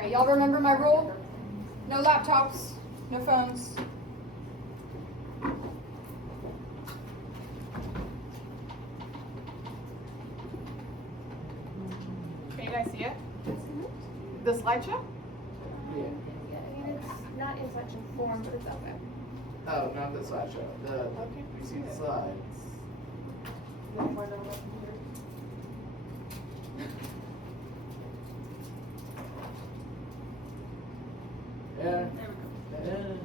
Alright, y'all remember my rule? No laptops, no phones. Can you guys see it? The slideshow? Yeah. It's not in such a form, but it's okay. Oh, not the slideshow. Okay. You see the slides. Yeah. Yeah.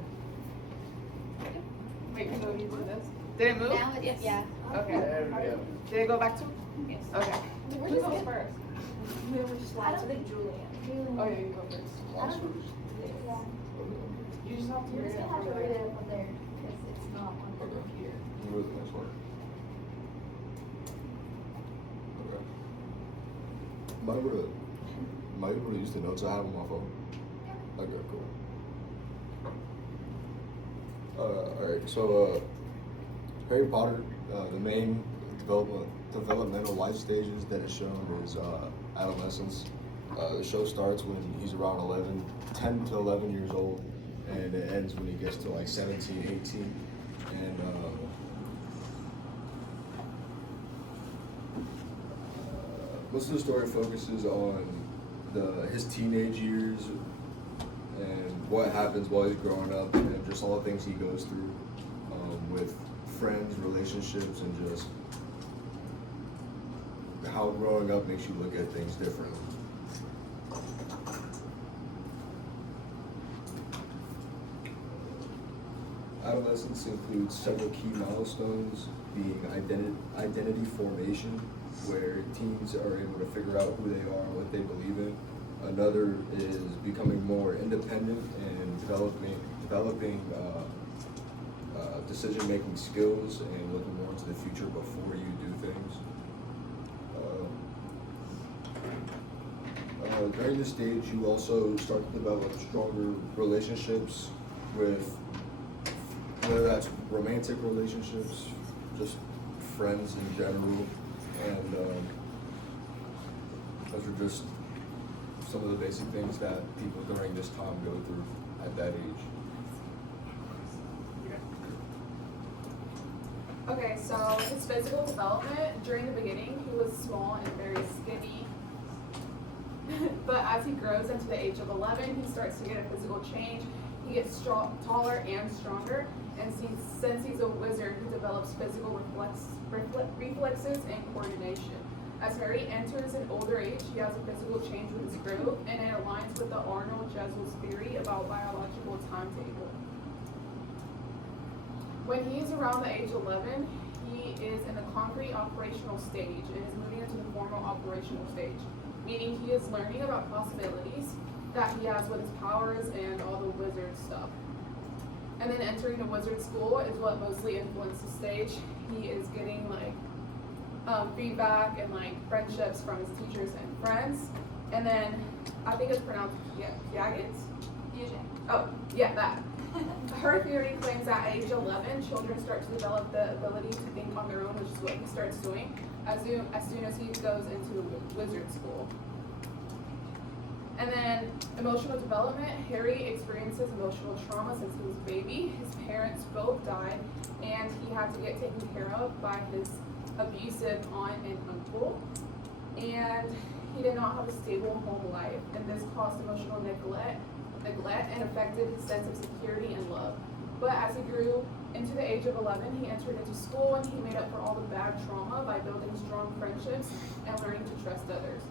Wait, can we do this? Did it move? Now it's, yeah. Okay. There we go. Did it go back to? Yes. Okay. We're Who just goes good. first? I don't think Julian. Oh yeah, you go first. Yeah. You just have to You're read just it. gonna have to read it from there, because it's not on the computer. Where's the next one? Okay. Am I able to use the notes I have on my phone? Okay, cool. Alright, so Harry Potter, the main developmental life stages that is shown is adolescence. The show starts when he's around 10 to 11 years old, and it ends when he gets to like 17, 18. And most of the story focuses on his teenage years and what happens while he's growing up, and just all the things he goes through with friends, relationships, and just how growing up makes you look at things differently. Adolescence includes several key milestones, being identity formation, where teens are able to figure out who they are and what they believe in. Another is becoming more independent and developing decision-making skills and looking more into the future before you do things. During this stage, you also start to develop stronger relationships with, whether that's romantic relationships, just friends in general, and those are just some of the basic things that people during this time go through at that age. Okay, so his physical development, during the beginning, he was small and very skinny. But as he grows into the age of 11, he starts to get a physical change. He gets taller and stronger, and since he's a wizard, he develops physical reflexes and coordination. As Harry enters an older age, he has a physical change with his growth, and it aligns with the Arnold Jessel's theory about biological timetable. When he is around the age 11, he is in the concrete operational stage and is moving into the formal operational stage, meaning he is learning about possibilities that he has with his powers and all the wizard stuff. And then entering the wizard school is what mostly influences the stage. He is getting feedback and friendships from his teachers and friends. And then I think it's pronounced Yagits. Oh, yeah, that. Her theory claims that at age 11, children start to develop the ability to think on their own, which is what he starts doing as soon as he goes into wizard school. And then emotional development, Harry experiences emotional trauma since he was a baby. His parents both died, and he had to get taken care of by his abusive aunt and uncle. And he did not have a stable home life, and this caused emotional neglect and affected his sense of security and love. But as he grew into the age of 11, he entered into school, and he made up for all the bad trauma by building strong friendships and learning to trust others.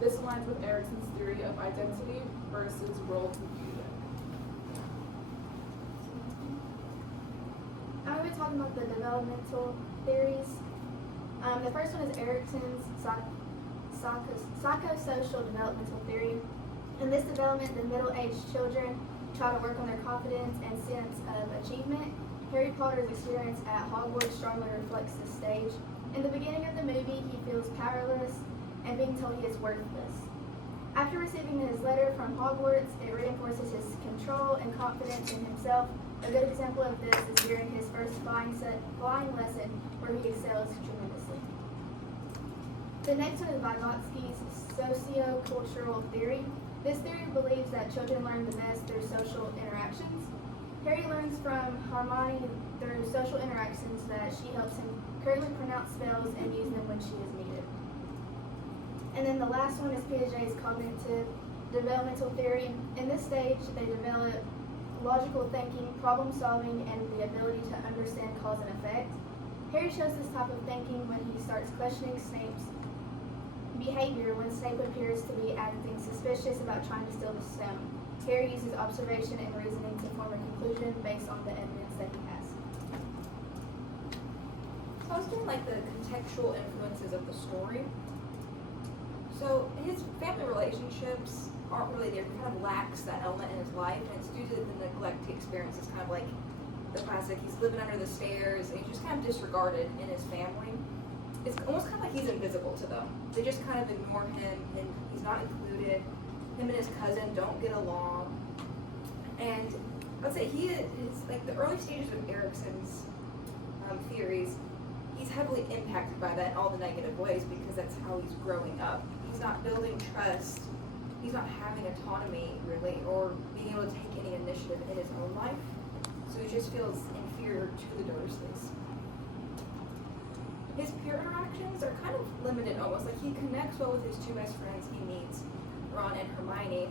This aligns with Erikson's theory of identity versus role confusion. I'm going to be talking about the developmental theories. The first one is Erikson's psychosocial developmental theory. In this development, the middle-aged children try to work on their confidence and sense of achievement. Harry Potter's experience at Hogwarts strongly reflects this stage. In the beginning of the movie, he feels powerless and being told he is worthless. After receiving his letter from Hogwarts, it reinforces his control and confidence in himself. A good example of this is during his first flying lesson, where he excels tremendously. The next one is Vygotsky's socio-cultural theory. This theory believes that children learn the best through social interactions. Harry learns from Hermione through social interactions that she helps him correctly pronounce spells and use them when she is needed. And then the last one is Piaget's cognitive developmental theory. In this stage, they develop logical thinking, problem solving, and the ability to understand cause and effect. Harry shows this type of thinking when he starts questioning Snape's behavior when Snape appears to be acting suspicious about trying to steal the stone. Harry uses observation and reasoning to form a conclusion based on the evidence that he has. So I was doing like the contextual influences of the story. So his family relationships aren't really there. He kind of lacks that element in his life, and it's due to the neglect he experiences. Kind of like the classic, he's living under the stairs, and he's just kind of disregarded in his family. It's almost kind of like he's invisible to them. They just kind of ignore him, and he's not included. Him and his cousin don't get along. And I'd say he is, like the early stages of Erikson's theories, he's heavily impacted by that in all the negative ways because that's how he's growing up. He's not building trust. He's not having autonomy, really, or being able to take any initiative in his own life. So he just feels inferior to the Dursleys. His peer interactions are kind of limited almost. Like he connects well with his two best friends he meets, Ron and Hermione.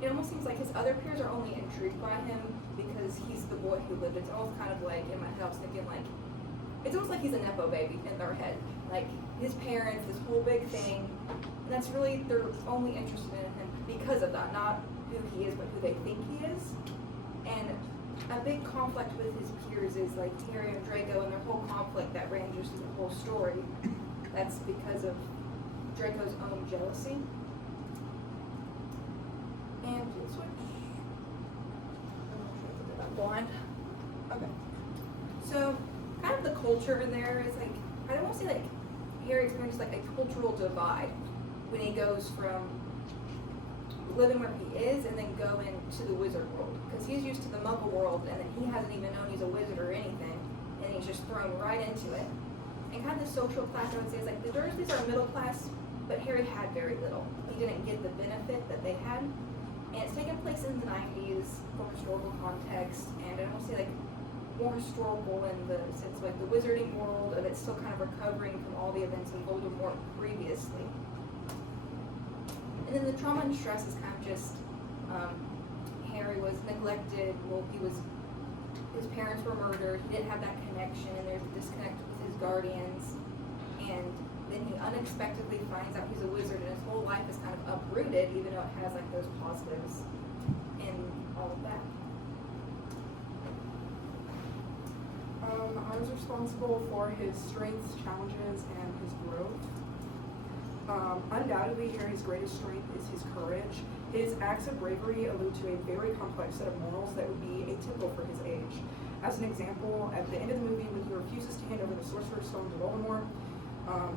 It almost seems like his other peers are only intrigued by him because he's the boy who lived. It's almost kind of like, in my head I was thinking like, it's almost like he's a Nepo baby in their head. Like his parents, this whole big thing. And that's really, they're only interested in him because of that, not who he is, but who they think he is. And a big conflict with his peers is like Harry and Draco and their whole conflict that ranges through the whole story. That's because of Draco's own jealousy. And switch. I'm blind. Okay. So kind of the culture in there is like, I don't want to say like Harry experiences like a cultural divide when he goes from living where he is and then going to the wizard world, because he's used to the Muggle world and then he hasn't even known he's a wizard or anything, and he's just thrown right into it. And kind of the social class, I would say, is like the Dursleys are middle class, but Harry had very little. He didn't get the benefit that they had, and it's taken place in the 90s for historical context, and I don't say like more historical in the sense like the wizarding world of it's still kind of recovering from all the events in Voldemort previously. And then the trauma and stress is kind of just Harry was neglected. Well, his parents were murdered. He didn't have that connection, and there's a disconnect with his guardians. And then he unexpectedly finds out he's a wizard, and his whole life is kind of uprooted, even though it has like those positives and all of that. I was responsible for his strengths, challenges, and his growth. Undoubtedly, Harry's greatest strength is his courage. His acts of bravery allude to a very complex set of morals that would be atypical for his age. As an example, at the end of the movie, when he refuses to hand over the Sorcerer's Stone to Voldemort,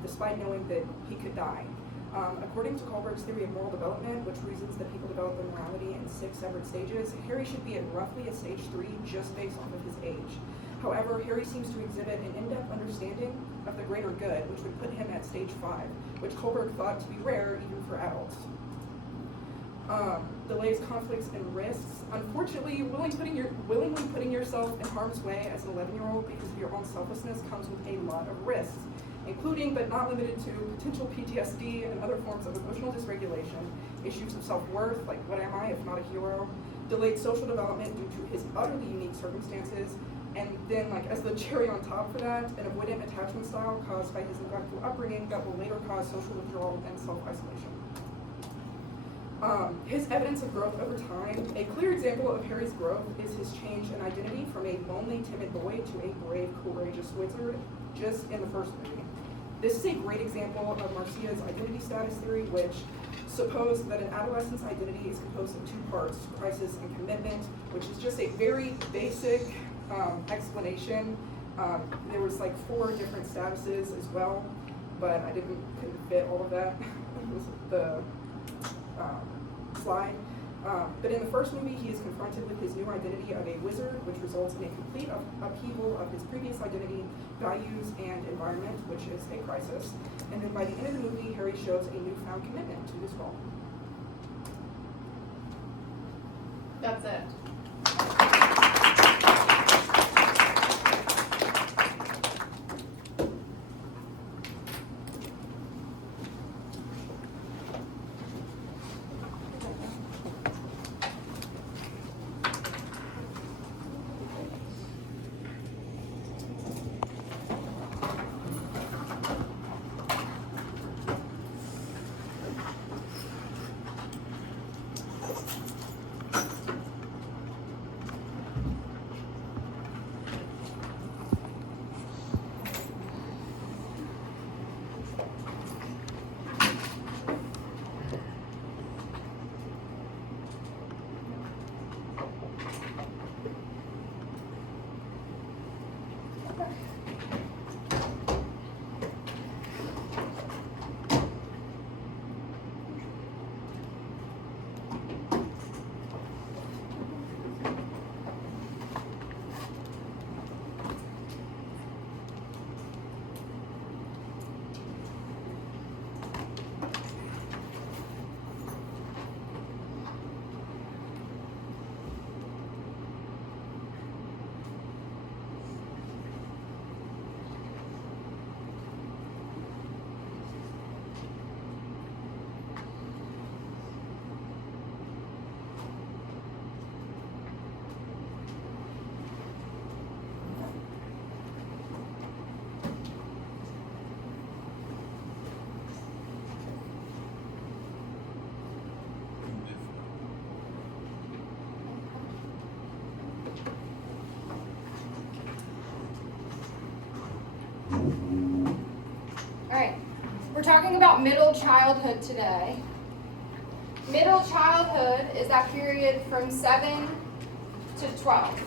despite knowing that he could die. According to Kohlberg's theory of moral development, which reasons that people develop their morality in 6 separate stages, Harry should be at roughly a stage 3 just based off of his age. However, Harry seems to exhibit an in-depth understanding of the greater good, which would put him at stage 5, which Kohlberg thought to be rare even for adults. Delays, conflicts, and risks. Unfortunately, willingly putting yourself in harm's way as an 11-year-old because of your own selflessness comes with a lot of risks, including but not limited to potential PTSD and other forms of emotional dysregulation, issues of self-worth, like what am I if not a hero, delayed social development due to his utterly unique circumstances, and then like as the cherry on top for that, an avoidant attachment style caused by his neglectful upbringing that will later cause social withdrawal and self-isolation. His evidence of growth over time. A clear example of Harry's growth is his change in identity from a lonely, timid boy to a brave, courageous wizard just in the first movie. This is a great example of Marcia's identity status theory, which supposed that an adolescent's identity is composed of 2 parts, crisis and commitment, which is just a very basic explanation. There was like 4 different statuses as well, but I couldn't fit all of that. It was the slide. But in the first movie, he is confronted with his new identity of a wizard, which results in a complete upheaval of his previous identity, values, and environment, which is a crisis. And then by the end of the movie, Harry shows a newfound commitment to his role. That's it. Alright, we're talking about middle childhood today. Middle childhood is that period from 7 to 12.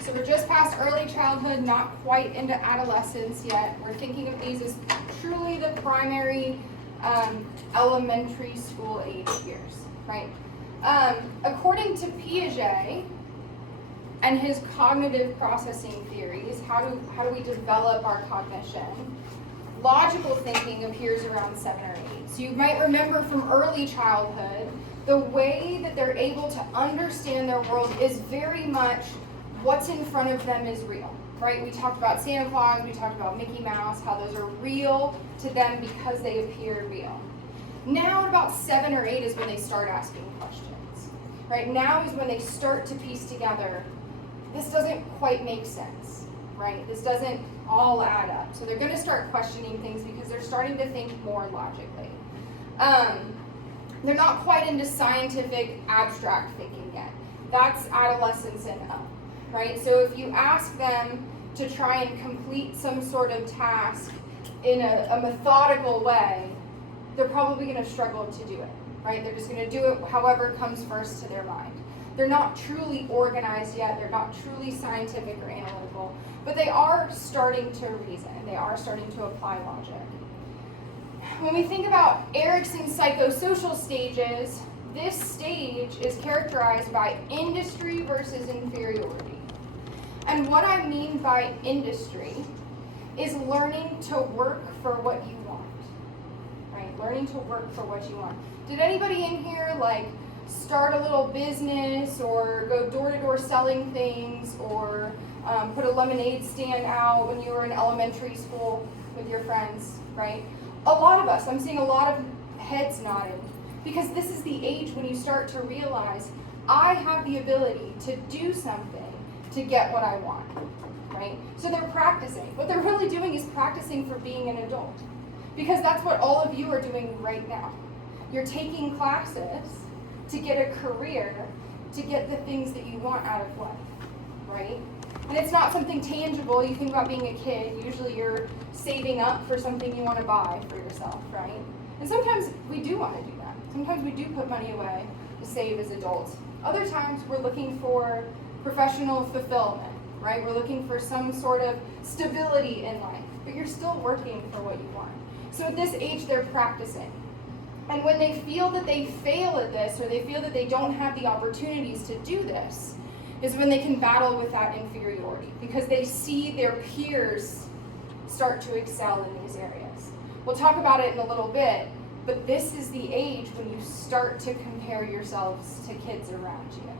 So we're just past early childhood, not quite into adolescence yet. We're thinking of these as truly the primary elementary school age years, right? According to Piaget and his cognitive processing theories, how do we develop our cognition? Logical thinking appears around 7 or 8. So you might remember from early childhood, the way that they're able to understand their world is very much what's in front of them is real, right? We talked about Santa Claus, we talked about Mickey Mouse, how those are real to them because they appear real. Now at about 7 or 8 is when they start asking questions, right? Now is when they start to piece together, this doesn't quite make sense, right? This doesn't all add up. So they're going to start questioning things because they're starting to think more logically. They're not quite into scientific abstract thinking yet. That's adolescence and up, right? So if you ask them to try and complete some sort of task in a methodical way, they're probably going to struggle to do it, right? They're just going to do it however comes first to their mind. They're not truly organized yet. They're not truly scientific or analytical, but they are starting to reason. They are starting to apply logic. When we think about Erikson's psychosocial stages, this stage is characterized by industry versus inferiority. And what I mean by industry is learning to work for what you want, right? Learning to work for what you want. Did anybody in here start a little business or go door-to-door selling things or put a lemonade stand out when you were in elementary school with your friends, right? A lot of us, I'm seeing a lot of heads nodding because this is the age when you start to realize I have the ability to do something to get what I want, right? So they're practicing. What they're really doing is practicing for being an adult because that's what all of you are doing right now. You're taking classes to get a career, to get the things that you want out of life, right? And it's not something tangible. You think about being a kid, usually you're saving up for something you want to buy for yourself, right? And sometimes we do want to do that. Sometimes we do put money away to save as adults. Other times we're looking for professional fulfillment, right? We're looking for some sort of stability in life, but you're still working for what you want. So at this age, they're practicing. And when they feel that they fail at this, or they feel that they don't have the opportunities to do this, is when they can battle with that inferiority, because they see their peers start to excel in these areas. We'll talk about it in a little bit, but this is the age when you start to compare yourselves to kids around you,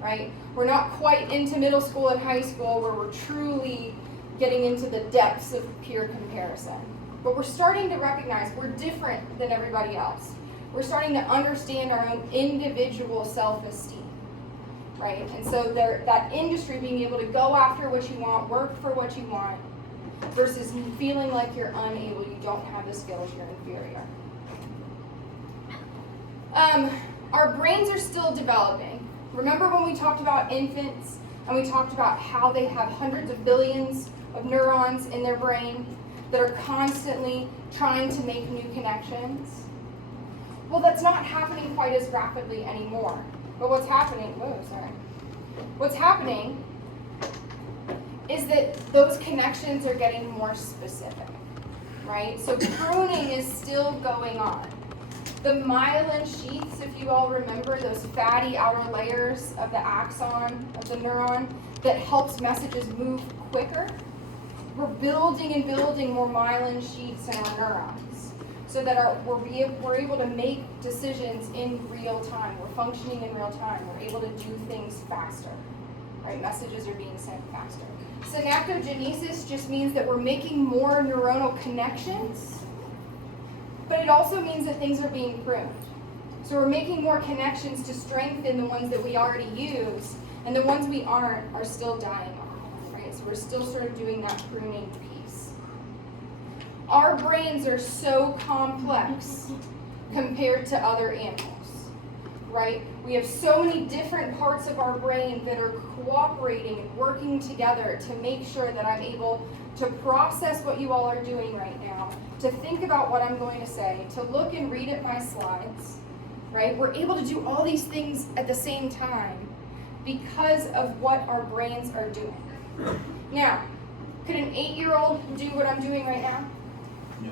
right? We're not quite into middle school and high school where we're truly getting into the depths of peer comparison. But we're starting to recognize we're different than everybody else. We're starting to understand our own individual self-esteem, right? And so that industry being able to go after what you want, work for what you want, versus feeling like you're unable, you don't have the skills, you're inferior. Our brains are still developing. Remember when we talked about infants and we talked about how they have hundreds of billions of neurons in their brain that are constantly trying to make new connections? Well, that's not happening quite as rapidly anymore. But what's happening, what's happening is that those connections are getting more specific, right? So pruning is still going on. The myelin sheaths, if you all remember, those fatty outer layers of the axon of the neuron that helps messages move quicker, we're building and building more myelin sheaths in our neurons so that we're able to make decisions in real time. We're functioning in real time. We're able to do things faster, right? Messages are being sent faster. Synaptogenesis just means that we're making more neuronal connections, but it also means that things are being pruned. So we're making more connections to strengthen the ones that we already use, and the ones we aren't are still dying off, right? So we're still sort of doing that pruning piece. Our brains are so complex compared to other animals, right? We have so many different parts of our brain that are cooperating and working together to make sure that I'm able to process what you all are doing right now, to think about what I'm going to say, to look and read at my slides, right? We're able to do all these things at the same time because of what our brains are doing. Now, could an 8-year-old do what I'm doing right now? No.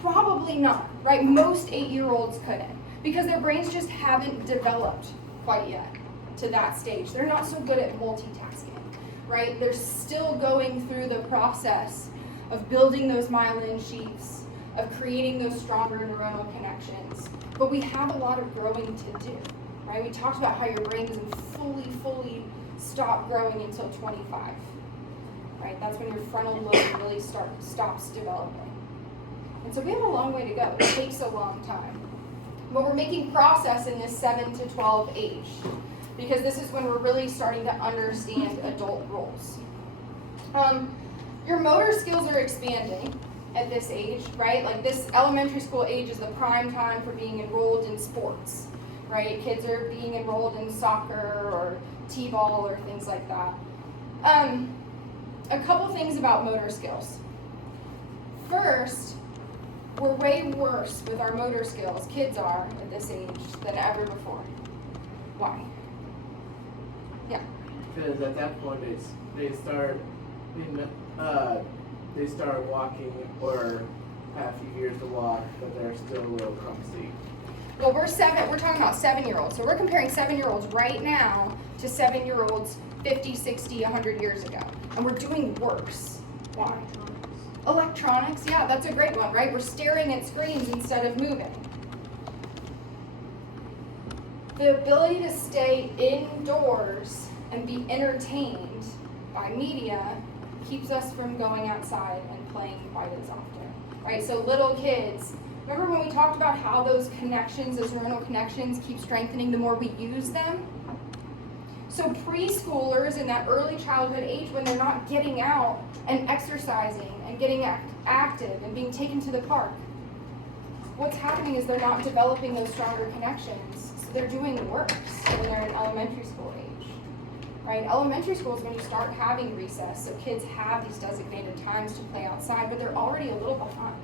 Probably not, right? Most 8-year-olds couldn't because their brains just haven't developed quite yet to that stage. They're not so good at multitasking, right? They're still going through the process of building those myelin sheaths, of creating those stronger neuronal connections. But we have a lot of growing to do, right? We talked about how your brain doesn't fully stop growing until 25, right? That's when your frontal lobe really stops developing. And so we have a long way to go. It takes a long time. But we're making progress in this 7 to 12 age because this is when we're really starting to understand adult roles. Your motor skills are expanding at this age, right? Like this elementary school age is the prime time for being enrolled in sports, right? Kids are being enrolled in soccer or t-ball or things like that. A couple things about motor skills. First, we're way worse with our motor skills, kids are at this age, than ever before. Why? Yeah. Because at that point they start walking or have a few years to walk, but they're still a little clumsy. Well, we're talking about 7-year-olds. So we're comparing 7-year-olds right now to 7-year-olds 50, 60, 100 years ago. And we're doing worse. Why? Electronics, yeah, that's a great one, right? We're staring at screens instead of moving. The ability to stay indoors and be entertained by media keeps us from going outside and playing quite as often, right? So little kids, remember when we talked about how those connections, those neuronal connections keep strengthening the more we use them? So preschoolers in that early childhood age, when they're not getting out and exercising and getting active and being taken to the park, what's happening is they're not developing those stronger connections. So they're doing worse when they're in elementary school age, right? Elementary school is when you start having recess, so kids have these designated times to play outside, but they're already a little behind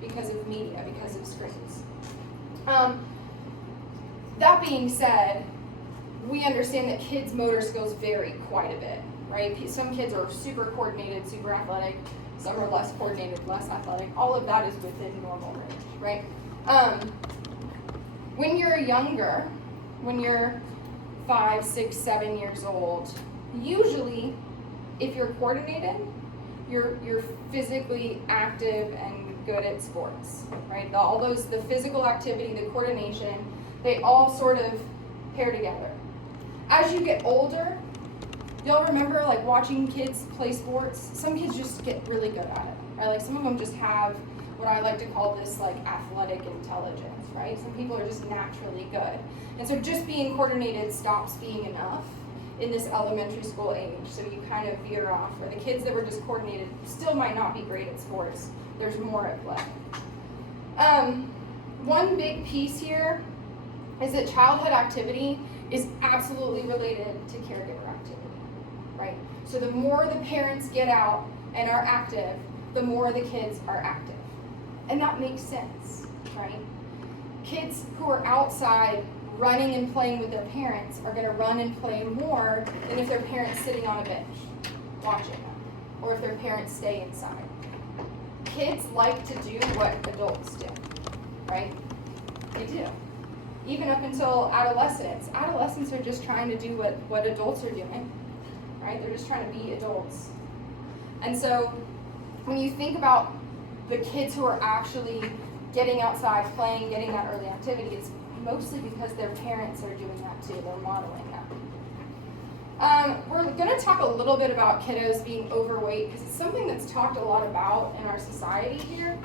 because of media, because of screens. That being said, we understand that kids' motor skills vary quite a bit, right? Some kids are super coordinated, super athletic. Some are less coordinated, less athletic. All of that is within normal range, right? When you're younger, when you're 5, 6, 7 years old, usually, if you're coordinated, you're physically active and good at sports, right? The physical activity, the coordination, they all sort of pair together. As you get older, y'all remember like watching kids play sports? Some kids just get really good at it, right? Like some of them just have what I like to call this like athletic intelligence, right? Some people are just naturally good. And so just being coordinated stops being enough in this elementary school age. So you kind of veer off, or the kids that were just coordinated still might not be great at sports. There's more at play. One big piece here is that childhood activity is absolutely related to caregiver activity, right? So the more the parents get out and are active, the more the kids are active. And that makes sense, right? Kids who are outside running and playing with their parents are going to run and play more than if their parents sitting on a bench watching them, or if their parents stay inside. Kids like to do what adults do, right? They do. Even up until adolescence. Adolescents are just trying to do what adults are doing, right? They're just trying to be adults. And so when you think about the kids who are actually getting outside, playing, getting that early activity, it's mostly because their parents are doing that too. They're modeling that. We're going to talk a little bit about kiddos being overweight because it's something that's talked a lot about in our society here.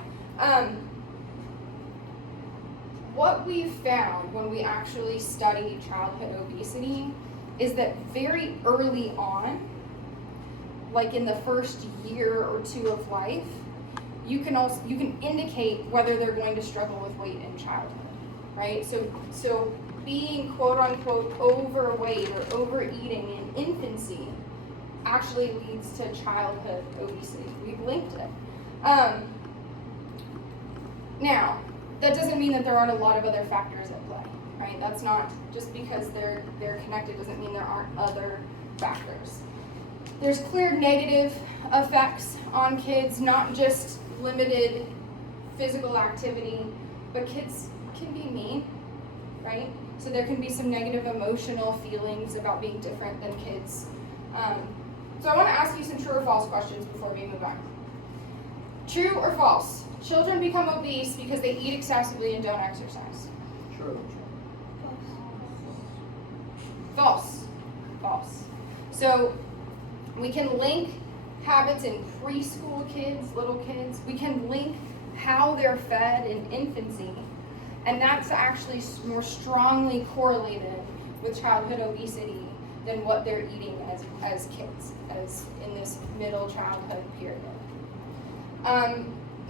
What we found when we actually studied childhood obesity is that very early on, like in the first year or two of life, you can indicate whether they're going to struggle with weight in childhood, right? So being quote unquote overweight or overeating in infancy actually leads to childhood obesity. We've linked it. Now, that doesn't mean that there aren't a lot of other factors at play, right? That's not, just because they're connected doesn't mean there aren't other factors. There's clear negative effects on kids, not just limited physical activity, but kids can be mean, right? So there can be some negative emotional feelings about being different than kids. So I want to ask you some true or false questions before we move on. True or false? Children become obese because they eat excessively and don't exercise. True. False. False. So we can link habits in preschool kids, little kids. We can link how they're fed in infancy, and that's actually more strongly correlated with childhood obesity than what they're eating as kids, as in this middle childhood period.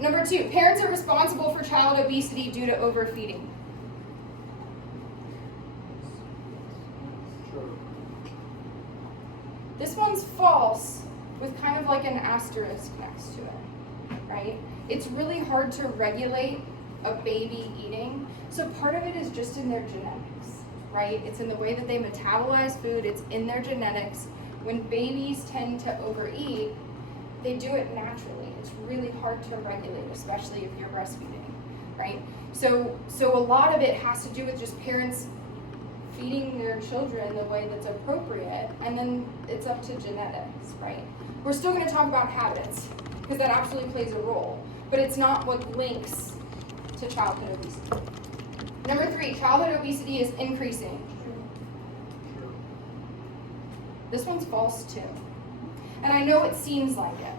Number 2, parents are responsible for child obesity due to overfeeding. True. This one's false with kind of like an asterisk next to it, right? It's really hard to regulate a baby eating. So part of it is just in their genetics, right? It's in the way that they metabolize food, it's in their genetics. When babies tend to overeat, they do it naturally. It's really hard to regulate, especially if you're breastfeeding, right? So a lot of it has to do with just parents feeding their children the way that's appropriate, and then it's up to genetics, right? We're still going to talk about habits, because that absolutely plays a role, but it's not what links to childhood obesity. Number 3, childhood obesity is increasing. True. This one's false too. And I know it seems like it.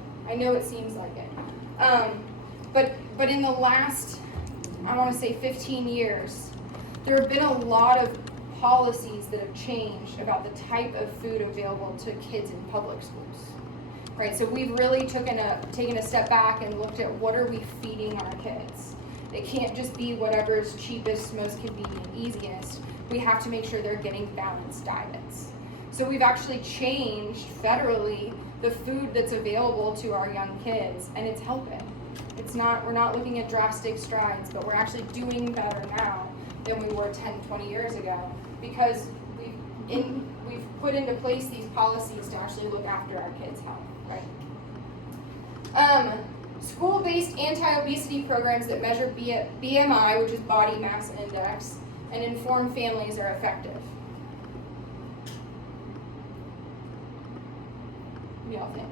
But in the last, I want to say 15 years, there have been a lot of policies that have changed about the type of food available to kids in public schools, right? So we've really taken a step back and looked at what are we feeding our kids. It can't just be whatever's cheapest, most convenient, easiest. We have to make sure they're getting balanced diets. So we've actually changed federally the food that's available to our young kids, and it's helping. We're not looking at drastic strides, but we're actually doing better now than we were 10, 20 years ago, because we've put into place these policies to actually look after our kids' health, right? School-based anti-obesity programs that measure BMI, which is body mass index, and inform families are effective. What do y'all think?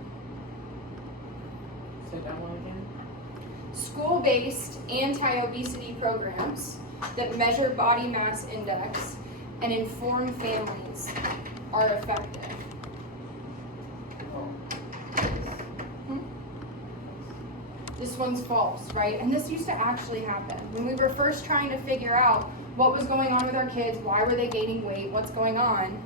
Say that one again. School-based anti-obesity programs that measure body mass index and informed families are effective. This one's false, right? And this used to actually happen. When we were first trying to figure out what was going on with our kids, why were they gaining weight, what's going on,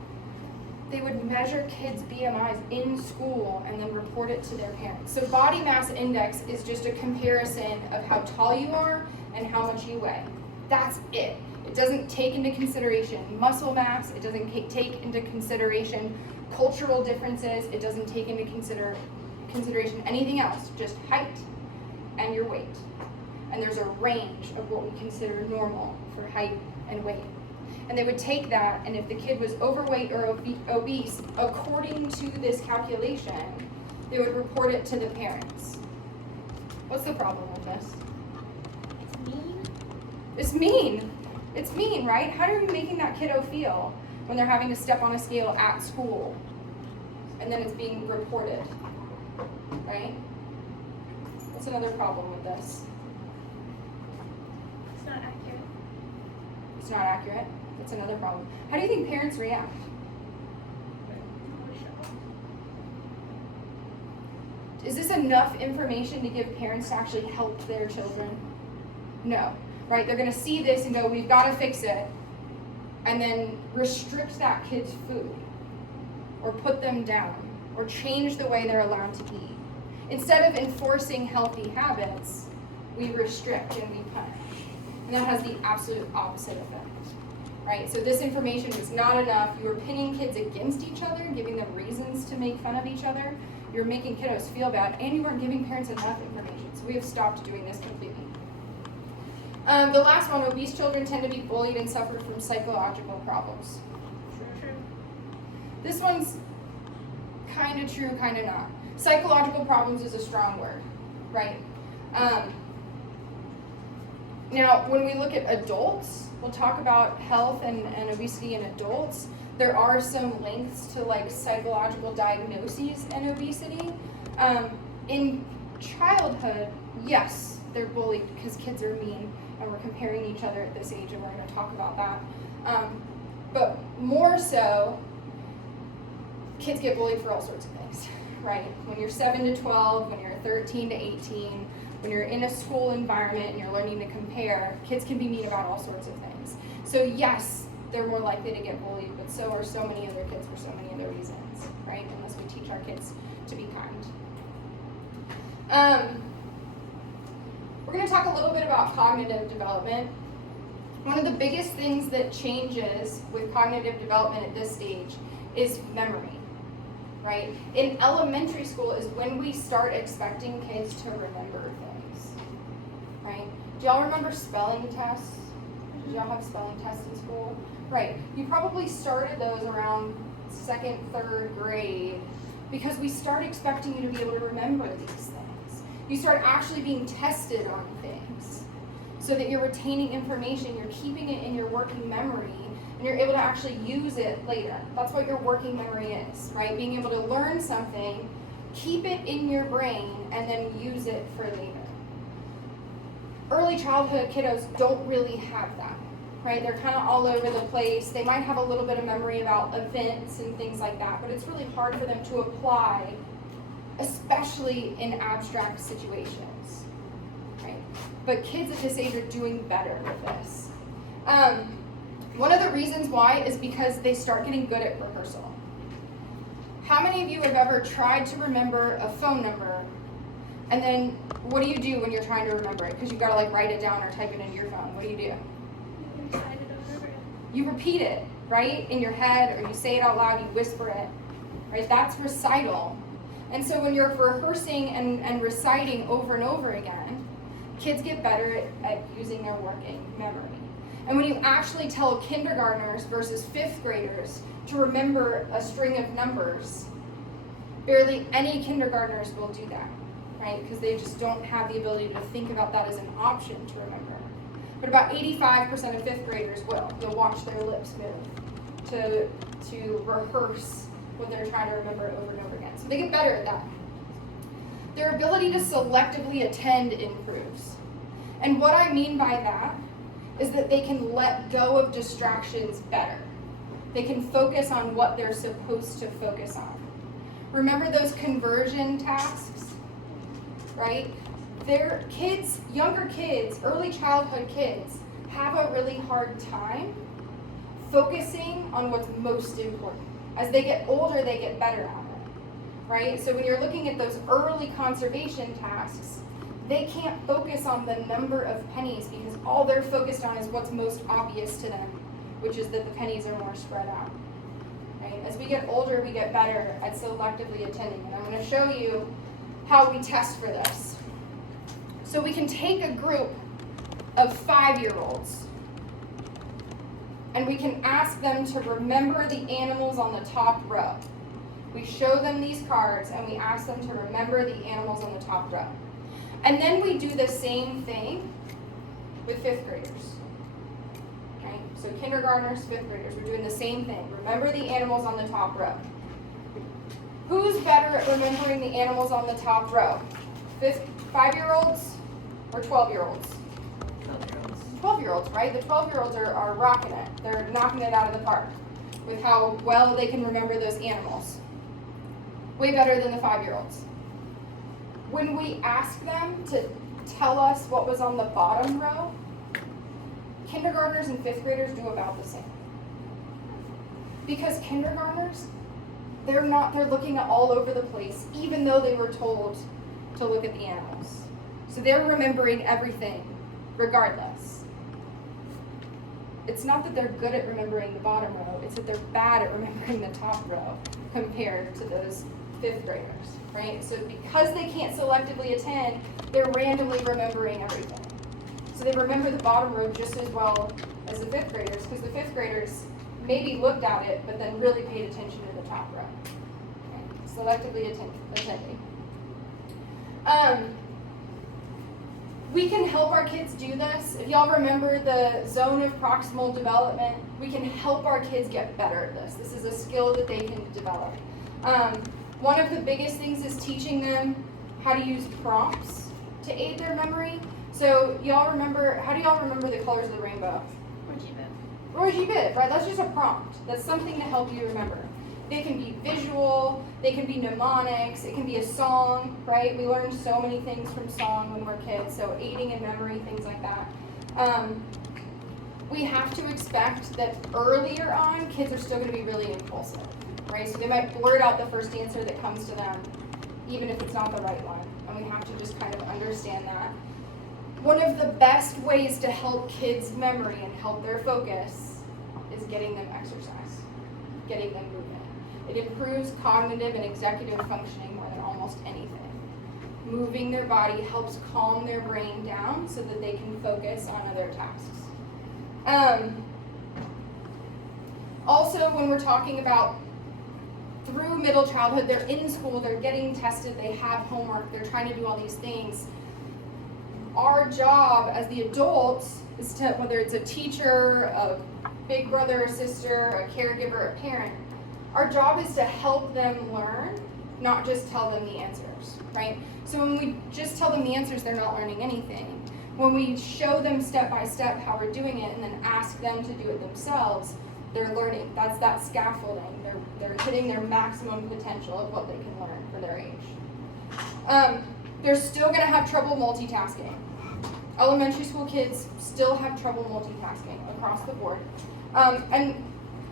they would measure kids' BMIs in school and then report it to their parents. So body mass index is just a comparison of how tall you are and how much you weigh. That's it. It doesn't take into consideration muscle mass, it doesn't take into consideration cultural differences, it doesn't take into consideration anything else, just height and your weight. And there's a range of what we consider normal for height and weight. And they would take that, and if the kid was overweight or obese, according to this calculation, they would report it to the parents. What's the problem with this? It's mean. It's mean. It's mean, right? How are you making that kiddo feel when they're having to step on a scale at school and then it's being reported, right? What's another problem with this? It's not accurate. It's not accurate. That's another problem. How do you think parents react? Is this enough information to give parents to actually help their children? No, right? They're gonna see this and go, we've gotta fix it, and then restrict that kid's food, or put them down, or change the way they're allowed to eat. Instead of enforcing healthy habits, we restrict and we punish. And that has the absolute opposite effect, right? So this information is not enough. You are pinning kids against each other, giving them reasons to make fun of each other. You're making kiddos feel bad, and you aren't giving parents enough information. So we have stopped doing this completely. The last one, obese children tend to be bullied and suffer from psychological problems. This one's kind of true, kind of not. Psychological problems is a strong word, right? Now, when we look at adults, we'll talk about health and obesity in adults. There are some links to like psychological diagnoses and obesity. In childhood, yes, they're bullied because kids are mean and we're comparing each other at this age, and we're going to talk about that. But more so, kids get bullied for all sorts of things, right? When you're 7 to 12, when you're 13 to 18, when you're in a school environment and you're learning to compare, kids can be mean about all sorts of things. So yes, they're more likely to get bullied, but so are so many other kids for so many other reasons, right? Unless we teach our kids to be kind. We're going to talk a little bit about cognitive development. One of the biggest things that changes with cognitive development at this stage is memory, right? In elementary school is when we start expecting kids to remember things, right? Do y'all remember spelling tests? Did y'all have spelling tests in school? Right, you probably started those around 2nd, 3rd grade because we start expecting you to be able to remember these things. You start actually being tested on things so that you're retaining information, you're keeping it in your working memory, and you're able to actually use it later. That's what your working memory is, right? Being able to learn something, keep it in your brain, and then use it for later. Early childhood kiddos don't really have that, right? They're kind of all over the place. They might have a little bit of memory about events and things like that, but it's really hard for them to apply, especially in abstract situations, right? But kids at this age are doing better with this. One of the reasons why is because they start getting good at rehearsal. How many of you have ever tried to remember a phone number, and then what do you do when you're trying to remember it? Because you've got to like write it down or type it into your phone. What do? You repeat it, right? In your head, or you say it out loud, you whisper it, right? That's recital. And so when you're rehearsing and reciting over and over again, kids get better at using their working memory. And when you actually tell kindergartners versus 5th graders to remember a string of numbers, barely any kindergartners will do that, right? Because they just don't have the ability to think about that as an option to remember. But about 85% of 5th graders will. They'll watch their lips move to rehearse what they're trying to remember over and over again. So they get better at that. Their ability to selectively attend improves. And what I mean by that is that they can let go of distractions better. They can focus on what they're supposed to focus on. Remember those conversion tasks, right? Their kids, younger kids, early childhood kids, have a really hard time focusing on what's most important. As they get older, they get better at it, right? So when you're looking at those early conservation tasks, they can't focus on the number of pennies because all they're focused on is what's most obvious to them, which is that the pennies are more spread out. Right? As we get older, we get better at selectively attending. And I'm going to show you how we test for this. So we can take a group of 5-year-olds and we can ask them to remember the animals on the top row. We show them these cards and we ask them to remember the animals on the top row. And then we do the same thing with 5th graders. Right? So kindergartners, 5th graders, we're doing the same thing. Remember the animals on the top row. Who's better at remembering the animals on the top row? 5-year-olds or 12-year-olds? 12-year-olds, right? The 12-year-olds are rocking it. They're knocking it out of the park with how well they can remember those animals. Way better than the 5-year-olds. When we ask them to tell us what was on the bottom row, kindergartners and 5th graders do about the same. Because kindergartners, they're looking at all over the place, even though they were told to look at the animals. So they're remembering everything, regardless. It's not that they're good at remembering the bottom row, it's that they're bad at remembering the top row compared to those 5th graders, right? So because they can't selectively attend, they're randomly remembering everything. So they remember the bottom row just as well as the 5th graders, because the 5th graders maybe looked at it, but then really paid attention to the top row. Okay? Selectively attending. We can help our kids do this. If y'all remember the zone of proximal development, we can help our kids get better at this. This is a skill that they can develop. One of the biggest things is teaching them how to use prompts to aid their memory. So y'all remember, how do y'all remember the colors of the rainbow? Roy Biv, right? That's just a prompt. That's something to help you remember. They can be visual, they can be mnemonics, it can be a song, right? We learn so many things from song when we're kids, so aiding in memory, things like that. We have to expect that earlier on, kids are still going to be really impulsive, right? So they might blurt out the first answer that comes to them, even if it's not the right one, and we have to just kind of understand that. One of the best ways to help kids' memory and help their focus is getting them exercise, getting them movement. It improves cognitive and executive functioning more than almost anything. Moving their body helps calm their brain down so that they can focus on other tasks. Also, when we're talking about through middle childhood, they're in school, they're getting tested, they have homework, they're trying to do all these things. Our job as the adults is to, whether it's a teacher, a big brother or sister, a caregiver, a parent, our job is to help them learn, not just tell them the answers, right? So when we just tell them the answers, they're not learning anything. When we show them step by step how we're doing it and then ask them to do it themselves, they're learning. That's that scaffolding. They're hitting their maximum potential of what they can learn for their age. They're still going to have trouble multitasking. Elementary school kids still have trouble multitasking across the board. And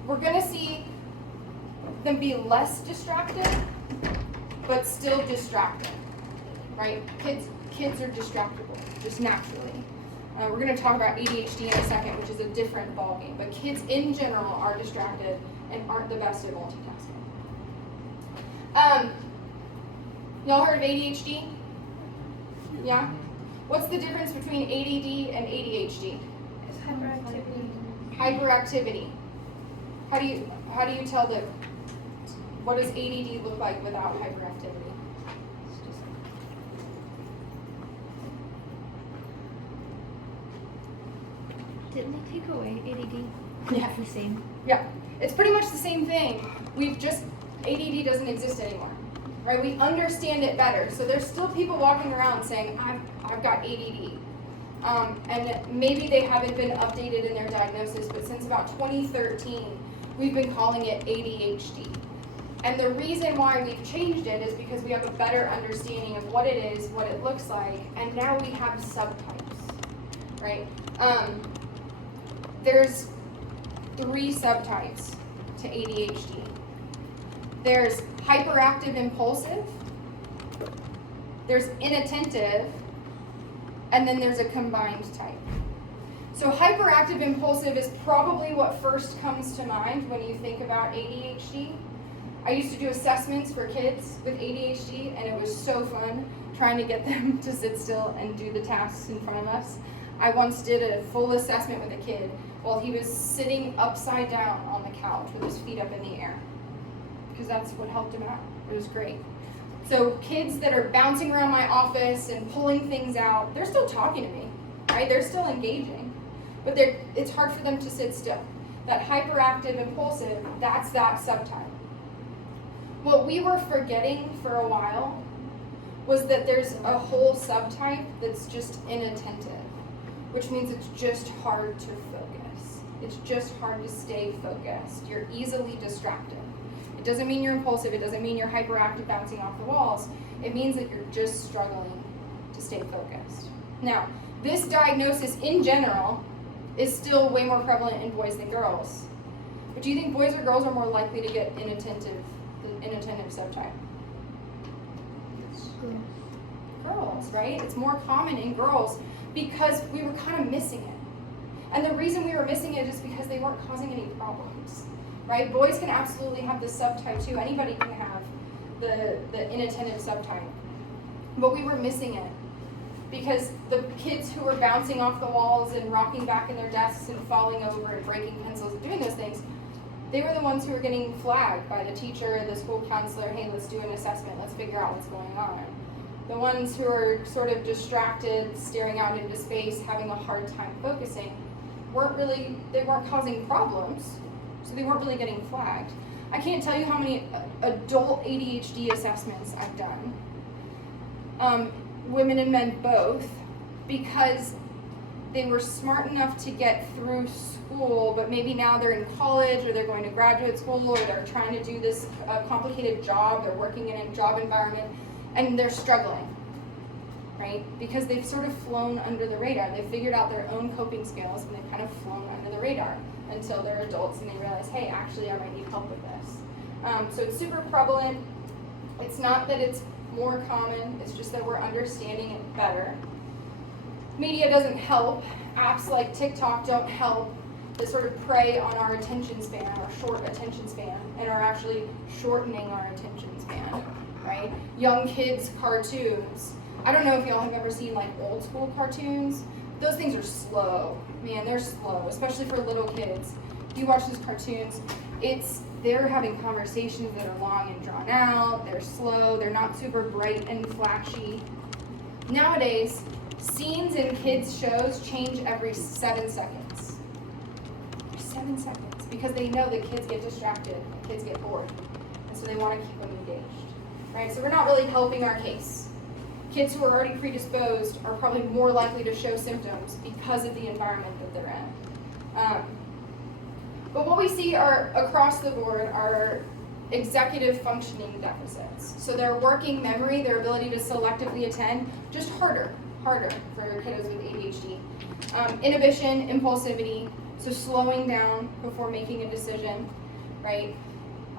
we're going to see them be less distracted, but still distracted, right? Kids are distractible, just naturally. We're going to talk about ADHD in a second, which is a different ballgame, but kids in general are distracted and aren't the best at multitasking. Y'all heard of ADHD? Yeah? What's the difference between ADD and ADHD? It's hyperactivity. Hyperactivity. How do you tell the, what does ADD look like without hyperactivity? Didn't they take away ADD? Yeah. It's the same. Yeah, it's pretty much the same thing. ADD doesn't exist anymore, right? We understand it better. So there's still people walking around saying, I've got ADD. And maybe they haven't been updated in their diagnosis, but since about 2013, we've been calling it ADHD. And the reason why we've changed it is because we have a better understanding of what it is, what it looks like, and now we have subtypes, right? There's 3 subtypes to ADHD. There's hyperactive impulsive, there's inattentive, and then there's a combined type. So hyperactive impulsive is probably what first comes to mind when you think about ADHD. I used to do assessments for kids with ADHD, and it was so fun trying to get them to sit still and do the tasks in front of us. I once did a full assessment with a kid while he was sitting upside down on the couch with his feet up in the air, because that's what helped him out. It was great. So kids that are bouncing around my office and pulling things out, they're still talking to me, right? They're still engaging, but it's hard for them to sit still. That hyperactive impulsive, that's that subtype. What we were forgetting for a while was that there's a whole subtype that's just inattentive, which means it's just hard to focus. It's just hard to stay focused. You're easily distracted. It doesn't mean you're impulsive. It doesn't mean you're hyperactive bouncing off the walls. It means that you're just struggling to stay focused. Now, this diagnosis in general is still way more prevalent in boys than girls. But do you think boys or girls are more likely to get inattentive subtype? Girls, right? It's more common in girls because we were kind of missing it. And the reason we were missing it is because they weren't causing any problems, right? Boys can absolutely have this subtype too. Anybody can have the inattentive subtype. But we were missing it because the kids who were bouncing off the walls and rocking back in their desks and falling over and breaking pencils and doing those things, they were the ones who were getting flagged by the teacher, the school counselor, hey, let's do an assessment, let's figure out what's going on. The ones who are sort of distracted, staring out into space, having a hard time focusing, they weren't causing problems, so they weren't really getting flagged. I can't tell you how many adult ADHD assessments I've done, women and men both, because they were smart enough to get through school, but maybe now they're in college or they're going to graduate school or they're trying to do this complicated job, they're working in a job environment, and they're struggling, right? Because they've sort of flown under the radar. They've figured out their own coping skills and they've kind of flown under the radar until they're adults and they realize, hey, actually I might need help with this. So it's super prevalent. It's not that it's more common, it's just that we're understanding it better. Media doesn't help. Apps like TikTok don't help. They sort of prey on our attention span, our short attention span, and are actually shortening our attention span, right? Young kids' cartoons. I don't know if y'all have ever seen like old school cartoons. Those things are slow. Man, they're slow, especially for little kids. You watch these cartoons, they're having conversations that are long and drawn out, they're slow, they're not super bright and flashy. Nowadays, scenes in kids' shows change every 7 seconds. Every 7 seconds, because they know that kids get distracted and kids get bored, and so they want to keep them engaged, right? So we're not really helping our case. Kids who are already predisposed are probably more likely to show symptoms because of the environment that they're in. But what we see are across the board are executive functioning deficits. So their working memory, their ability to selectively attend, just harder for kiddos with ADHD. Inhibition, impulsivity, so slowing down before making a decision, right?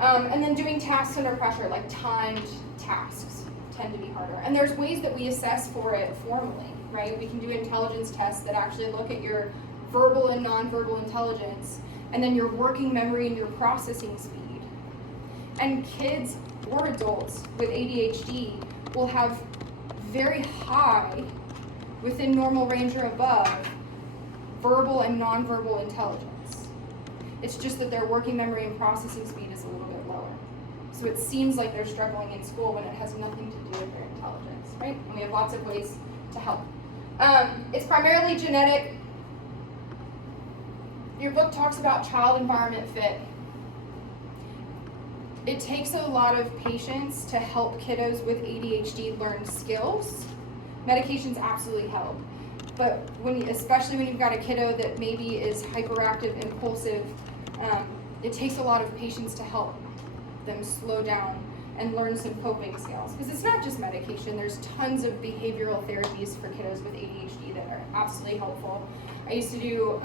And then doing tasks under pressure, like timed tasks, tend to be harder. And there's ways that we assess for it formally, right? We can do intelligence tests that actually look at your verbal and nonverbal intelligence, and then your working memory and your processing speed. And kids or adults with ADHD will have very high, within normal range or above, verbal and nonverbal intelligence. It's just that their working memory and processing speed is a little bit lower. So it seems like they're struggling in school when it has nothing to do with their intelligence, right? And we have lots of ways to help. It's primarily genetic. Your book talks about child environment fit. It takes a lot of patience to help kiddos with ADHD learn skills. Medications absolutely help. But especially when you've got a kiddo that maybe is hyperactive, impulsive, it takes a lot of patience to help them slow down and learn some coping skills. Because it's not just medication, there's tons of behavioral therapies for kiddos with ADHD that are absolutely helpful. I used to do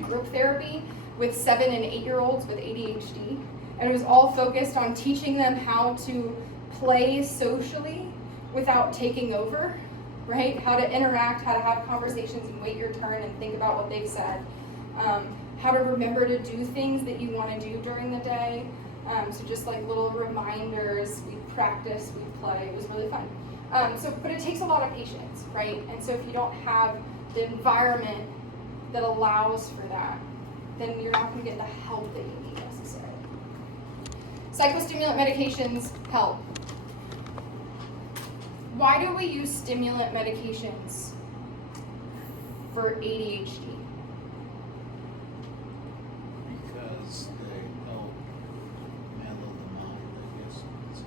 group therapy with 7 and 8-year-olds with ADHD, and it was all focused on teaching them how to play socially without taking over, right? How to interact, how to have conversations and wait your turn and think about what they've said. How to remember to do things that you want to do during the day. So just like little reminders, we practice, we play, it was really fun. But it takes a lot of patience, right? And so if you don't have the environment that allows for that, then you're not going to get the help that you need necessarily. Psychostimulant medications help. Why do we use stimulant medications for ADHD? Because they help mellow the mind, I guess you could say.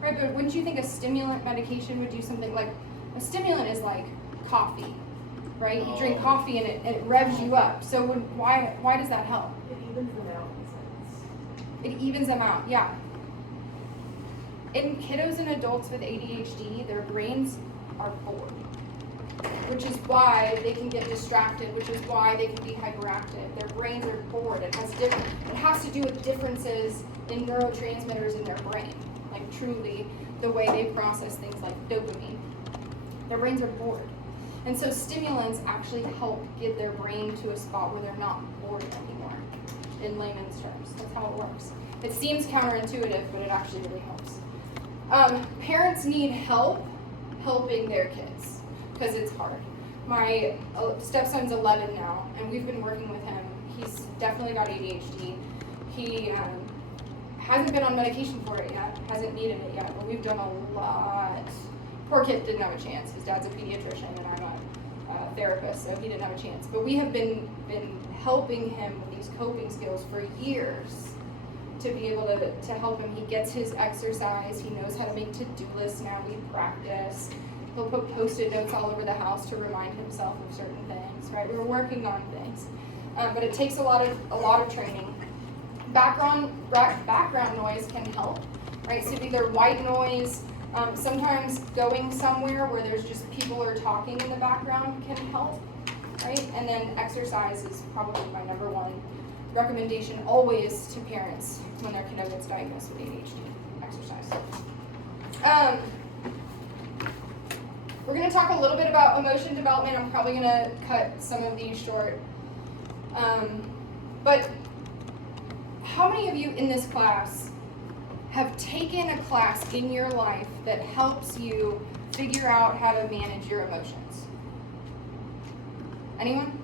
Right, but wouldn't you think a stimulant medication would do something like, a stimulant is like coffee, right? You drink coffee and it revs you up. So why does that help? It evens them out in a sense. It evens them out, yeah. In kiddos and adults with ADHD, their brains are bored, which is why they can get distracted, which is why they can be hyperactive. Their brains are bored. It has to do with differences in neurotransmitters in their brain, like truly the way they process things like dopamine. Their brains are bored. And so stimulants actually help get their brain to a spot where they're not bored anymore, in layman's terms. That's how it works. It seems counterintuitive, but it actually really helps. Parents need help helping their kids, because it's hard. My stepson's 11 now, and we've been working with him. He's definitely got ADHD. He hasn't been on medication for it yet, hasn't needed it yet, but we've done a lot. Poor kid didn't have a chance. His dad's a pediatrician, and I'm a therapist, so he didn't have a chance. But we have been helping him with these coping skills for years to be able to help him. He gets his exercise. He knows how to make to-do lists now. We practice. He'll put Post-it notes all over the house to remind himself of certain things, right? We're working on things. But it takes a lot of training. Background noise can help, right? So either white noise, sometimes going somewhere where there's just people are talking in the background can help, right? And then exercise is probably my number one recommendation always to parents when their kiddo gets diagnosed with ADHD, exercise. We're going to talk a little bit about emotion development. I'm probably going to cut some of these short. But how many of you in this class have taken a class in your life that helps you figure out how to manage your emotions? Anyone?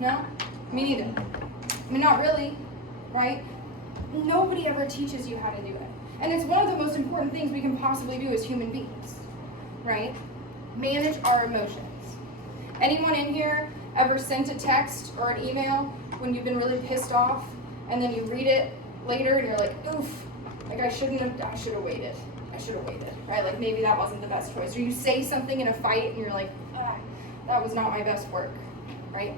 No? Me neither. I mean, not really, right? Nobody ever teaches you how to do it. And it's one of the most important things we can possibly do as human beings, right? Manage our emotions. Anyone in here ever sent a text or an email when you've been really pissed off, and then you read it later and you're like, oof, like I should have waited, right? Like maybe that wasn't the best choice. Or you say something in a fight and you're like, that was not my best work, right?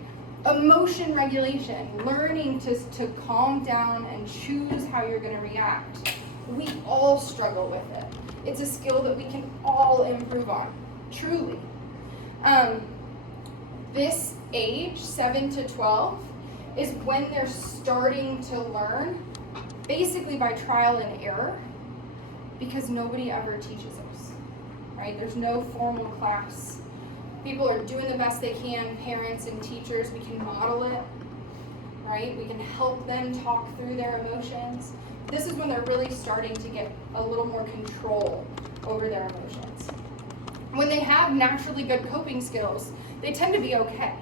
Emotion regulation, learning to calm down and choose how you're going to react. We all struggle with it. It's a skill that we can all improve on, truly. This age, 7 to 12, is when they're starting to learn, basically by trial and error, because nobody ever teaches us, right? There's no formal class. People are doing the best they can, parents and teachers, we can model it, right? We can help them talk through their emotions. This is when they're really starting to get a little more control over their emotions. When they have naturally good coping skills, they tend to be okay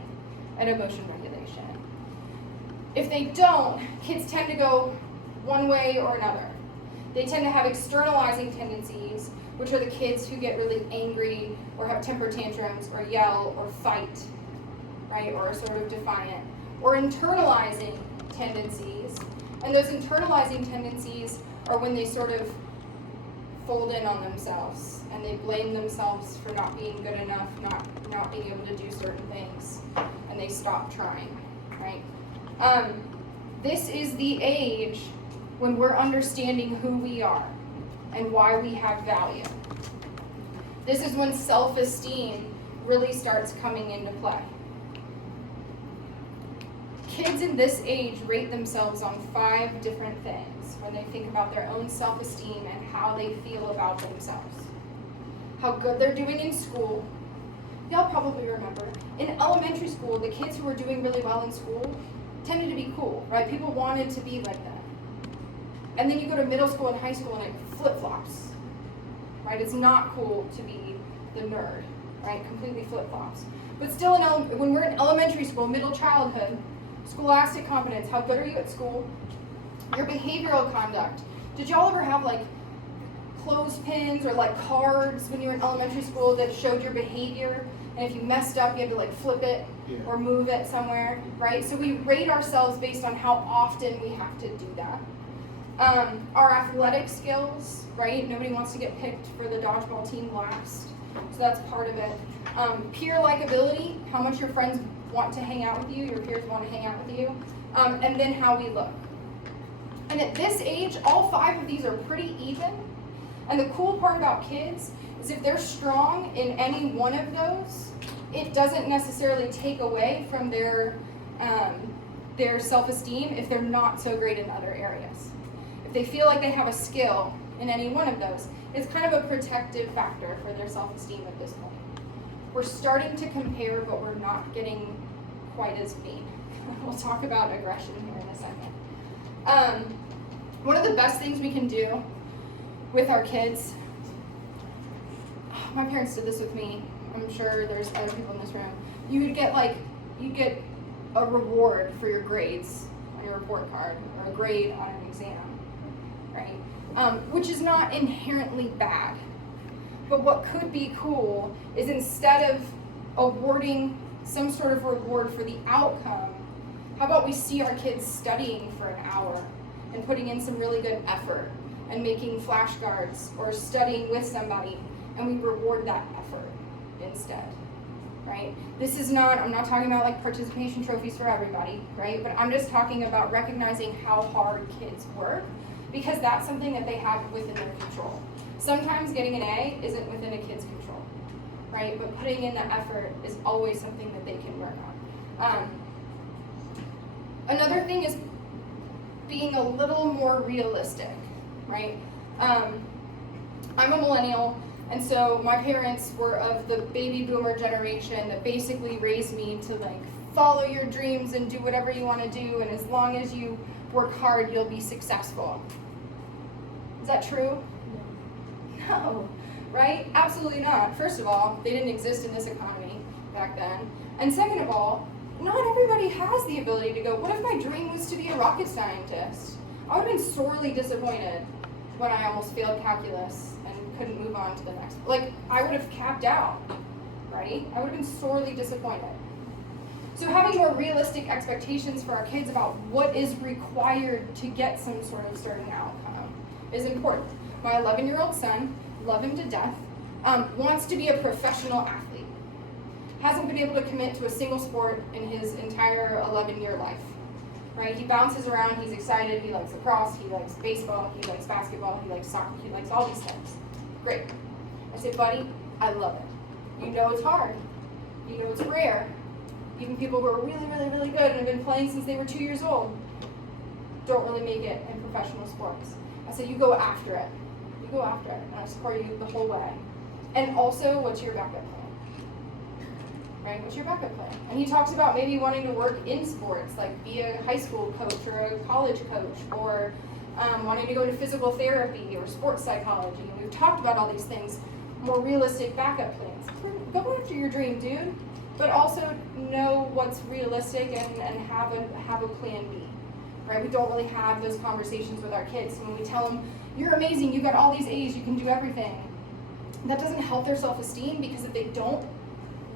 at emotion regulation. If they don't, kids tend to go one way or another. They tend to have externalizing tendencies, which are the kids who get really angry or have temper tantrums or yell or fight, right, or are sort of defiant, or internalizing tendencies. And those internalizing tendencies are when they sort of fold in on themselves and they blame themselves for not being good enough, not being able to do certain things, and they stop trying, right? This is the age when we're understanding who we are and why we have value. This is when self-esteem really starts coming into play. Kids in this age rate themselves on 5 different things when they think about their own self-esteem and how they feel about themselves. How good they're doing in school. Y'all probably remember, in elementary school, the kids who were doing really well in school tended to be cool, right? People wanted to be like them. And then you go to middle school and high school and it flip-flops, right? It's not cool to be the nerd, right? Completely flip-flops. But still, when we're in elementary school, middle childhood, scholastic competence, how good are you at school? Your behavioral conduct. Did y'all ever have like clothespins or like cards when you were in elementary school that showed your behavior? And if you messed up, you had to like flip it or move it somewhere, right? So we rate ourselves based on how often we have to do that. Our athletic skills, right? Nobody wants to get picked for the dodgeball team last, so that's part of it. Peer likability, how much your friends want to hang out with you, your peers want to hang out with you, and then how we look. And at this age, all 5 of these are pretty even. And the cool part about kids is if they're strong in any one of those, it doesn't necessarily take away from their self-esteem if they're not so great in other areas. If they feel like they have a skill in any one of those, it's kind of a protective factor for their self-esteem at this point. We're starting to compare, but we're not getting quite as mean. We'll talk about aggression here in a second. One of the best things we can do with our kids, my parents did this with me. I'm sure there's other people in this room. You'd get a reward for your grades on your report card or a grade on an exam, right? Which is not inherently bad. But what could be cool is instead of awarding some sort of reward for the outcome, how about we see our kids studying for an hour and putting in some really good effort and making flashcards or studying with somebody, and we reward that effort instead, right? I'm not talking about like participation trophies for everybody, right? But I'm just talking about recognizing how hard kids work, because that's something that they have within their control. Sometimes getting an A isn't within a kid's control, right? But putting in the effort is always something that they can work on. Another thing is being a little more realistic, right? I'm a millennial, and so my parents were of the baby boomer generation that basically raised me to like follow your dreams and do whatever you want to do, and as long as you work hard, you'll be successful. Is that true? No, right? Absolutely not. First of all, they didn't exist in this economy back then. And second of all, not everybody has the ability to go, what if my dream was to be a rocket scientist? I would have been sorely disappointed when I almost failed calculus and couldn't move on to the next. Like, I would have capped out, right? I would have been sorely disappointed. So having more realistic expectations for our kids about what is required to get some sort of certain outcome is important. My 11-year-old son, love him to death, wants to be a professional athlete. Hasn't been able to commit to a single sport in his entire 11-year life, right? He bounces around, he's excited, he likes lacrosse, he likes baseball, he likes basketball, he likes soccer, he likes all these things. Great. I say, buddy, I love it. You know it's hard. You know it's rare. Even people who are really, really, really good and have been playing since they were 2 years old don't really make it in professional sports. I said, you go after it. You go after it, and I support you the whole way. And also, what's your backup plan? Right? What's your backup plan? And he talks about maybe wanting to work in sports, like be a high school coach or a college coach, or wanting to go to physical therapy or sports psychology. And we've talked about all these things, more realistic backup plans. Go after your dream, dude. But also know what's realistic and have a plan B, right? We don't really have those conversations with our kids. When we tell them, you're amazing, you got all these A's, you can do everything, that doesn't help their self-esteem, because if they don't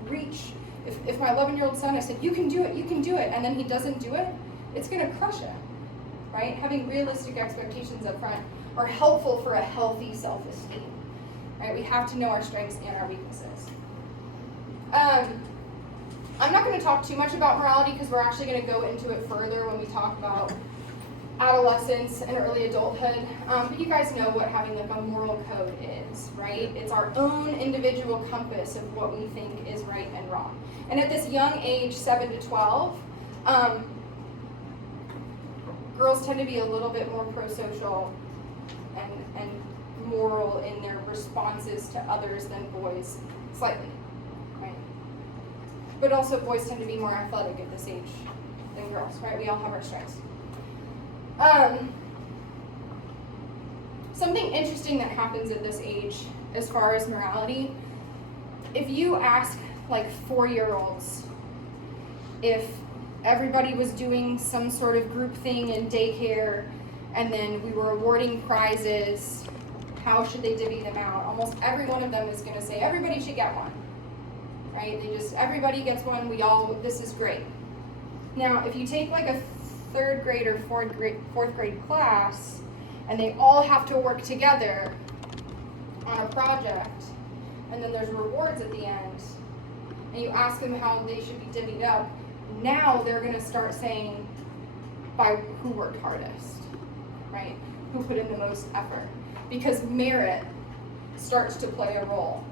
reach, if my 11-year-old son, I said, you can do it, and then he doesn't do it, it's gonna crush it, right? Having realistic expectations up front are helpful for a healthy self-esteem, right? We have to know our strengths and our weaknesses. I'm not going to talk too much about morality because we're actually going to go into it further when we talk about adolescence and early adulthood. But you guys know what having like a moral code is, right? It's our own individual compass of what we think is right and wrong. And at this young age, 7 to 12, girls tend to be a little bit more pro-social and moral in their responses to others than boys, slightly, right? But also boys tend to be more athletic at this age than girls, right? We all have our strengths. Something interesting that happens at this age as far as morality, if you ask like 4-year-olds if everybody was doing some sort of group thing in daycare and then we were awarding prizes, how should they divvy them out? Almost every one of them is going to say everybody should get one, right? Everybody gets one, this is great. Now, if you take like a 3rd grade or 4th grade class and they all have to work together on a project and then there's rewards at the end and you ask them how they should be divvied up, now they're going to start saying by who worked hardest, right? Who put in the most effort. Because merit starts to play a role.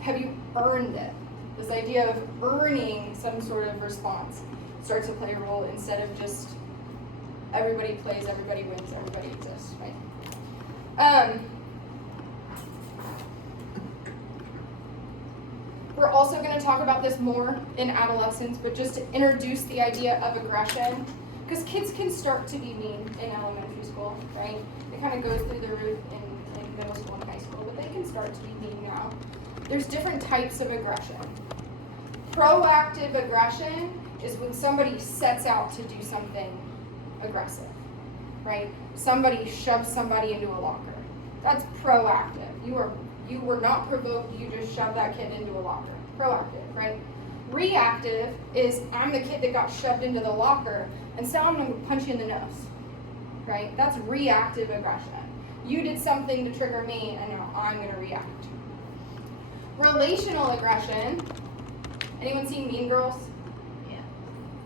Have you earned it? This idea of earning some sort of response starts to play a role instead of just everybody plays, everybody wins, everybody exists, right? We're also going to talk about this more in adolescence, but just to introduce the idea of aggression, because kids can start to be mean in elementary school, right? It kind of goes through the roof in middle school and high school, but they can start to be mean now. There's different types of aggression. Proactive aggression is when somebody sets out to do something aggressive, right? Somebody shoves somebody into a locker. That's proactive. You were not provoked, you just shoved that kid into a locker. Proactive, right? Reactive is I'm the kid that got shoved into the locker and so I'm going to punch you in the nose, right? That's reactive aggression. You did something to trigger me and now I'm going to react. Relational aggression. Anyone seen Mean Girls?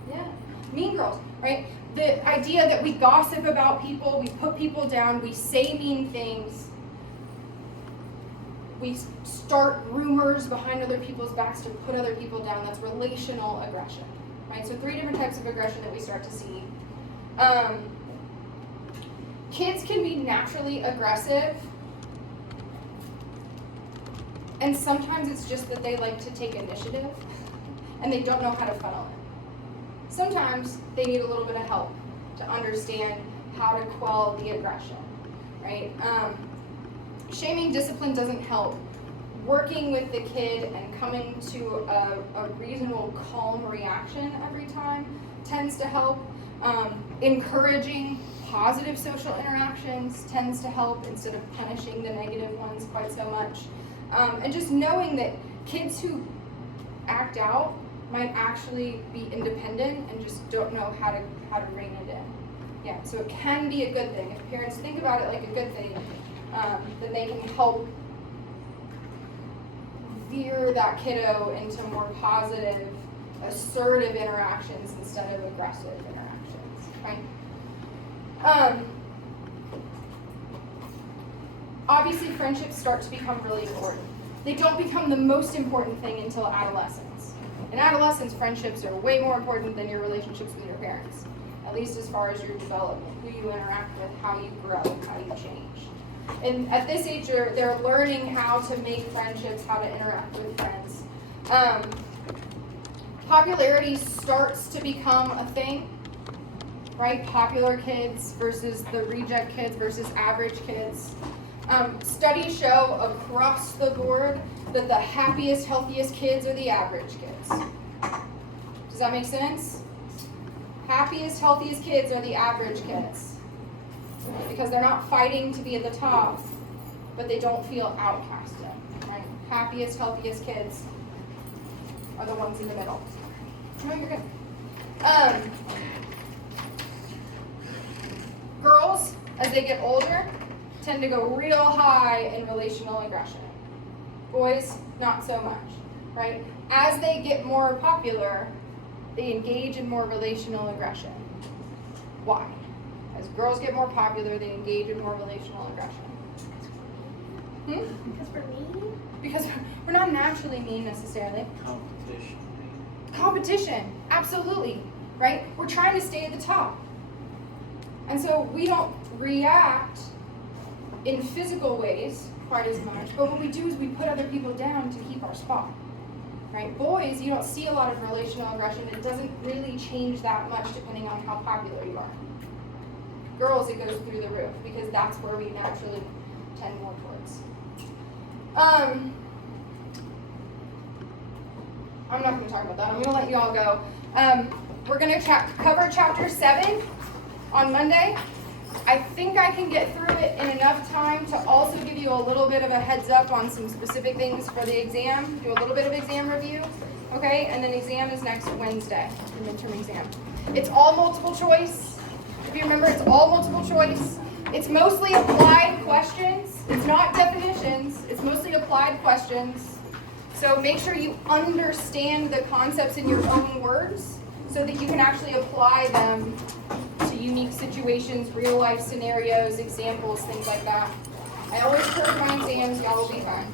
Yeah. Mean Girls, right? The idea that we gossip about people, we put people down, we say mean things, we start rumors behind other people's backs to put other people down. That's relational aggression, right? So 3 different types of aggression that we start to see. Kids can be naturally aggressive, and sometimes it's just that they like to take initiative, and they don't know how to funnel it. Sometimes they need a little bit of help to understand how to quell the aggression, right? Shaming discipline doesn't help. Working with the kid and coming to a reasonable, calm reaction every time tends to help. Encouraging positive social interactions tends to help instead of punishing the negative ones quite so much. And just knowing that kids who act out might actually be independent and just don't know how to rein it in. Yeah, so it can be a good thing. If parents think about it like a good thing, then they can help veer that kiddo into more positive, assertive interactions instead of aggressive interactions, right? Obviously, friendships start to become really important. They don't become the most important thing until adolescence. In adolescence, friendships are way more important than your relationships with your parents, at least as far as your development, who you interact with, how you grow, how you change. And at this age, they're learning how to make friendships, how to interact with friends. Popularity starts to become a thing, right? Popular kids versus the reject kids versus average kids. Studies show across the board that the happiest, healthiest kids are the average kids. Does that make sense? Happiest, healthiest kids are the average kids. Because they're not fighting to be at the top, but they don't feel outcasted. Right? Happiest, healthiest kids are the ones in the middle. No, you're good. Girls, as they get older, tend to go real high in relational aggression. Boys, not so much, right? As they get more popular, they engage in more relational aggression. Why? As girls get more popular, they engage in more relational aggression. Because we're mean? Because we're not naturally mean necessarily. Competition. Competition, absolutely, right? We're trying to stay at the top. And so we don't react in physical ways quite as much, but what we do is we put other people down to keep our spot, right? Boys, you don't see a lot of relational aggression. It doesn't really change that much depending on how popular you are. Girls, it goes through the roof because that's where we naturally tend more towards. I'm not going to talk about that. I'm going to let you all go. We're going to cover chapter 7 on Monday. I think I can get through it in enough time to also give you a little bit of a heads up on some specific things for the exam, do a little bit of exam review, okay? And then exam is next Wednesday, the midterm exam. It's all multiple choice. If you remember, it's all multiple choice. It's mostly applied questions. It's not definitions. It's mostly applied questions. So make sure you understand the concepts in your own words so that you can actually apply them to unique situations, real life scenarios, examples, things like that. I always curve my exams, y'all will be fine.